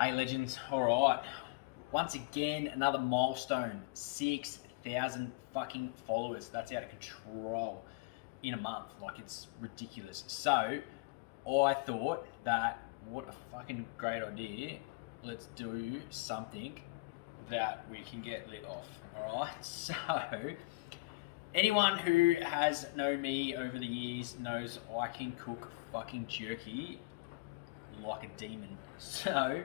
Hey legends, alright. Once again, another milestone. 6,000 fucking followers. That's out of control in a month. Like, it's ridiculous. So, I thought that, what a fucking great idea. Let's do something that we can get lit off. Alright, so anyone who has known me over the years knows I can cook fucking jerky like a demon. So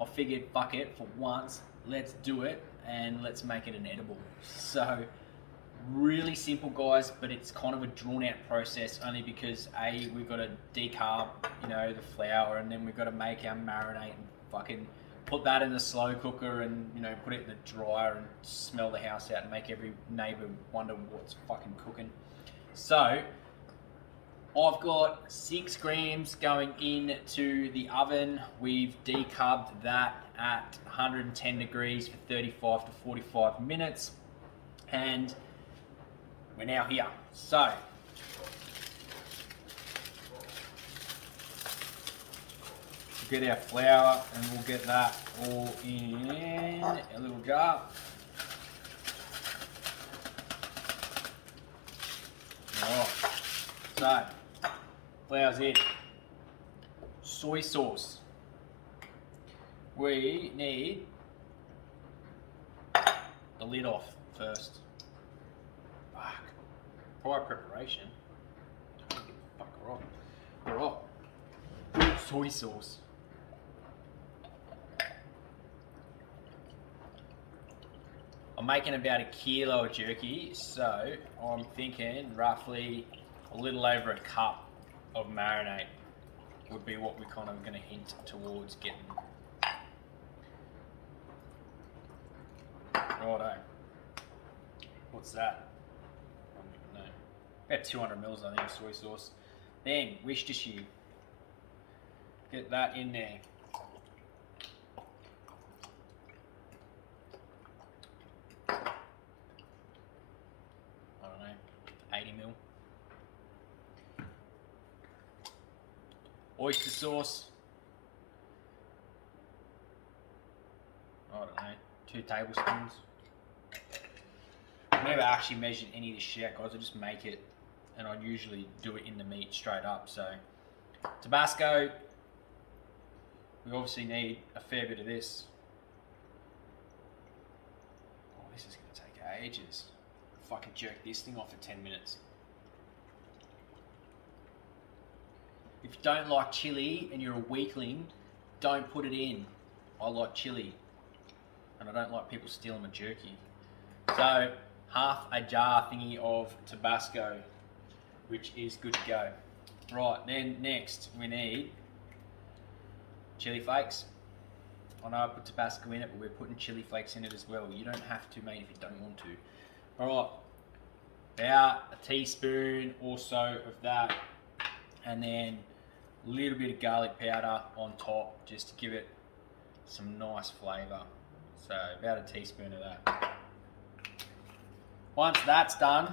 I figured, fuck it, for once, let's do it and let's make it an edible. So really simple, guys, but it's kind of a drawn out process only because we've got to decarb, the flour, and then we've got to make our marinade and fucking put that in the slow cooker and put it in the dryer and smell the house out and make every neighbour wonder what's fucking cooking. So I've got 6 grams going into the oven. We've decarbed that at 110 degrees for 35 to 45 minutes. And we're now here. So we'll get our flour and we'll get that all in a little jar. Alright, so flour's in. Soy sauce. We need the lid off first. Fuck. Prior preparation. Don't give a fuck. Alright. Soy sauce. I'm making about 1 kilo of jerky, so I'm thinking roughly a little over a cup of marinade would be what we're kind of going to hint towards getting. Righto. What's that? I don't even know. About 200 mils, I think, of soy sauce. Then Worcestershire. Get that in there. I don't know, 80 mil. Oyster sauce. I don't know, 2 tablespoons. I've never actually measured any of this shit out, guys. I just make it, and I usually do it in the meat straight up. So, Tabasco. We obviously need a fair bit of this. Oh, this is going to take ages. Fucking jerk this thing off for 10 minutes. If you don't like chili and you're a weakling, don't put it in. I like chili, and I don't like people stealing my jerky. So, half a jar thingy of Tabasco, which is good to go. Right, then next we need chili flakes. I know I put Tabasco in it, but we're putting chili flakes in it as well. You don't have to, mate, if you don't want to. Alright, about a teaspoon or so of that, and then a little bit of garlic powder on top just to give it some nice flavour. So about a teaspoon of that. Once that's done,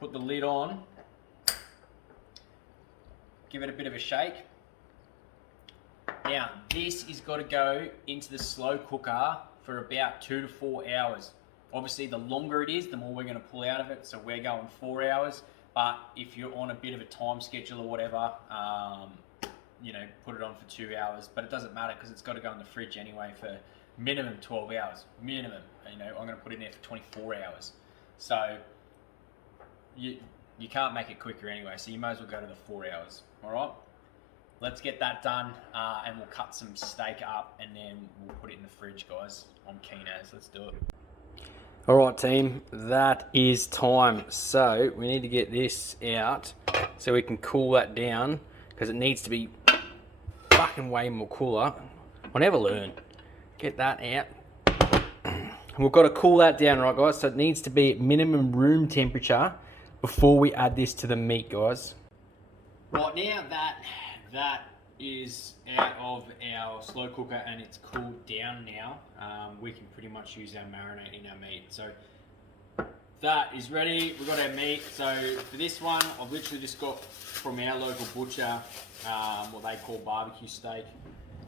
put the lid on, give it a bit of a shake. Now, this has got to go into the slow cooker for about 2 to 4 hours. Obviously, the longer it is, the more we're going to pull out of it. So we're going 4 hours. But if you're on a bit of a time schedule or whatever, put it on for 2 hours. But it doesn't matter because it's got to go in the fridge anyway for minimum 12 hours. Minimum. I'm going to put it in there for 24 hours. So you can't make it quicker anyway. So you might as well go to the 4 hours. All right? Let's get that done, and we'll cut some steak up, and then we'll put it in the fridge, guys. I'm keen as. Let's do it. All right, team. That is time. So we need to get this out so we can cool that down because it needs to be fucking way more cooler. I'll never learn. Get that out. We've got to cool that down, right, guys? So it needs to be at minimum room temperature before we add this to the meat, guys. Right now that is out of our slow cooker and it's cooled down now. We can pretty much use our marinade in our meat. So That is ready. We've got our meat. So for this one, I've literally just got from our local butcher what they call barbecue steak.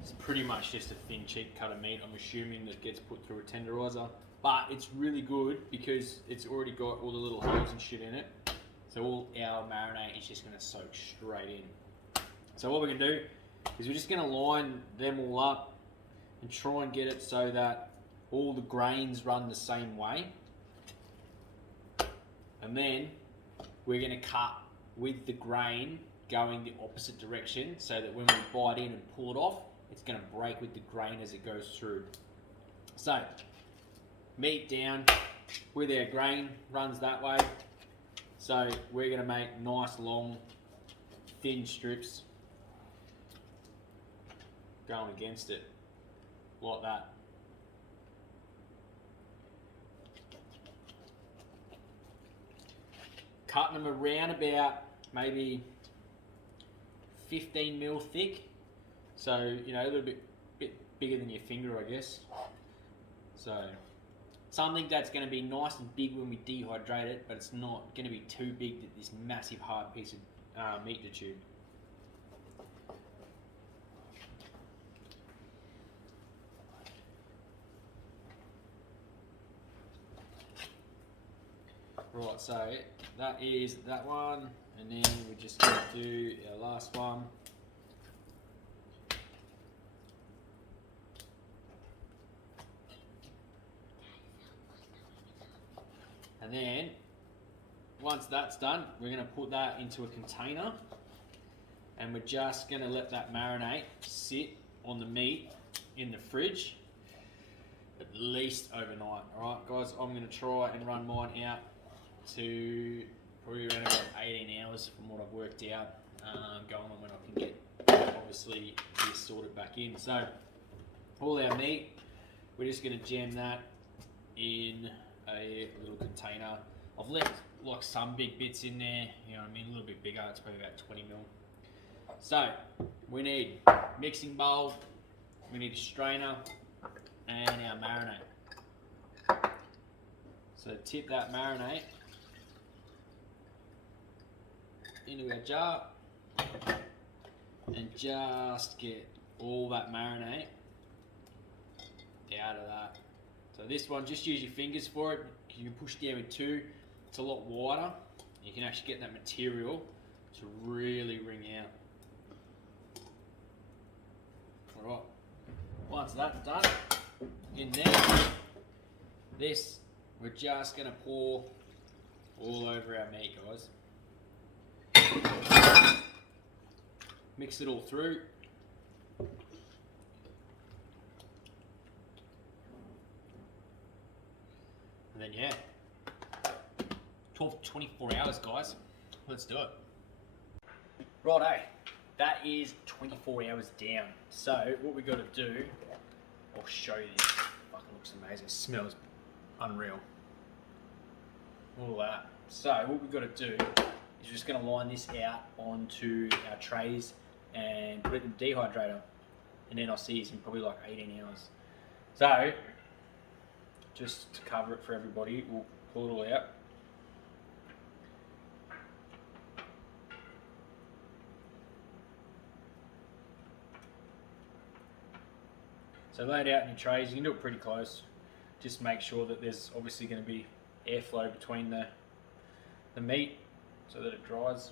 It's pretty much just a thin, cheap cut of meat. I'm assuming that gets put through a tenderizer, but it's really good because it's already got all the little holes and shit in it. So all our marinade is just going to soak straight in. So what we're going to do is we're just going to line them all up and try and get it so that all the grains run the same way. And then we're going to cut with the grain going the opposite direction so that when we bite in and pull it off, it's going to break with the grain as it goes through. So, meat down with our grain runs that way. So we're going to make nice long thin strips going against it like that. Cutting them around about maybe 15 mil thick, so you know, a little bit bigger than your finger, I guess. So something that's going to be nice and big when we dehydrate it, but it's not going to be too big that this massive hard piece of meat to chew. Right, so that is that one, and then we're just going to do our last one. And then, once that's done, we're going to put that into a container, and we're just going to let that marinate sit on the meat in the fridge at least overnight. Alright guys, I'm going to try and run mine out to probably around about 18 hours from what I've worked out, going on when I can get obviously this sorted back in. So all our meat, we're just going to jam that in a little container. I've left like some big bits in there, you know what I mean, a little bit bigger, it's probably about 20 mil. So we need mixing bowl, we need a strainer, and our marinade. So tip that marinade into our jar and just get all that marinade out of that. So this one, just use your fingers for it. You can push down with two. It's a lot wider. You can actually get that material to really wring out. Alright, once that's done, in there, this we're just going to pour all over our meat, guys. Mix it all through. And then yeah, 12 to 24 hours, guys. Let's do it. Righto, that is 24 hours down. So what we got to do, I'll show you this. Fucking looks amazing. Smells unreal. All that. So what we've got to do is we're just going to line this out onto our trays and put it in the dehydrator. And then I'll see you in probably like 18 hours. So just to cover it for everybody, we'll pull it all out. So lay it out in your trays. You can do it pretty close. Just make sure that there's obviously going to be airflow between the meat so that it dries.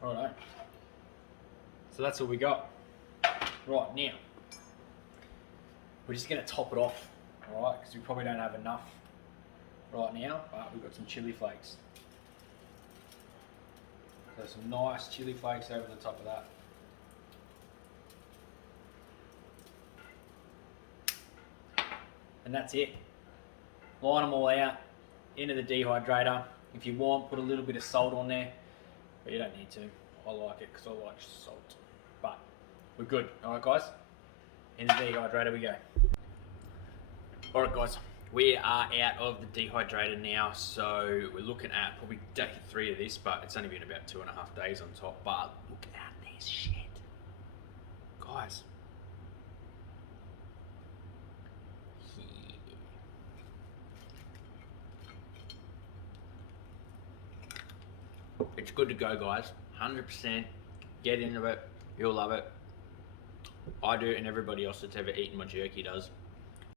Righto. So that's all we got. Right, now, we're just going to top it off, alright, because we probably don't have enough right now, but we've got some chili flakes. So some nice chili flakes over the top of that. And that's it. Line them all out into the dehydrator. If you want, put a little bit of salt on there, but you don't need to. I like it because I like salt. But we're good. All right, guys. Into the dehydrator we go. All right, guys. We are out of the dehydrator now, so we're looking at probably day 3 of this, but it's only been about 2.5 days on top. But look at this shit, guys. It's good to go, guys. 100%. Get into it. You'll love it. I do, and everybody else that's ever eaten my jerky does.